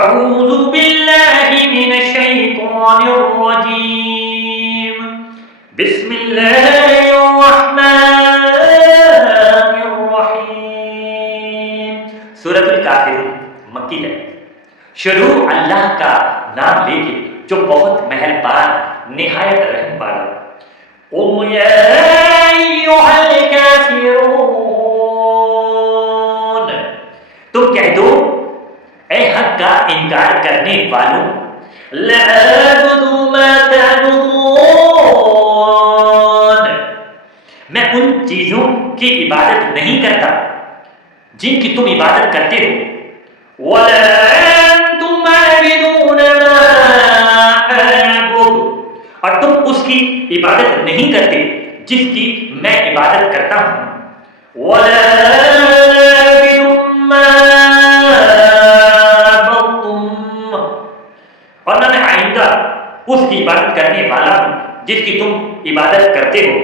اعوذ باللہ من الشیطان الرجیم بسم اللہ الرحمن الرحیم۔ سورۃ الکافرون مکی ہے۔ شروع اللہ کا نام لے کے جو بہت مہربان نہایت رحم والا۔ قل یا ایھا الکافرون، تم کہہ دو اے حق کا انکار کرنے والوں، لا اعبد ما تعبدون، میں ان چیزوں کی عبادت نہیں کرتا جن کی تم عبادت کرتے ہو، ولا انتم عابدون ما اعبد، اور تم اس کی عبادت نہیں کرتے جس کی میں عبادت کرتا ہوں، ولا عابد ما اور نہ میں آئندہ اس کی عبادت کرنے والا ہوں جس کی تم عبادت کرتے ہو،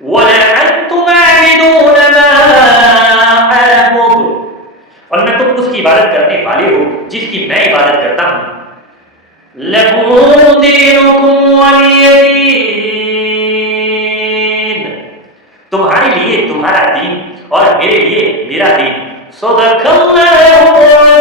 وَلَا أَنْتُمْ عَابِدُونَ مَا أَعْبُدُ، اور نہ تم اس کی عبادت کرنے والے ہو جس کی میں عبادت کرتا ہوں، لَكُمْ دِينُكُمْ وَلِيَ دِينِ، تمہارے لیے تمہارا دین اور میرے لیے میرا دین۔ صدق اللہ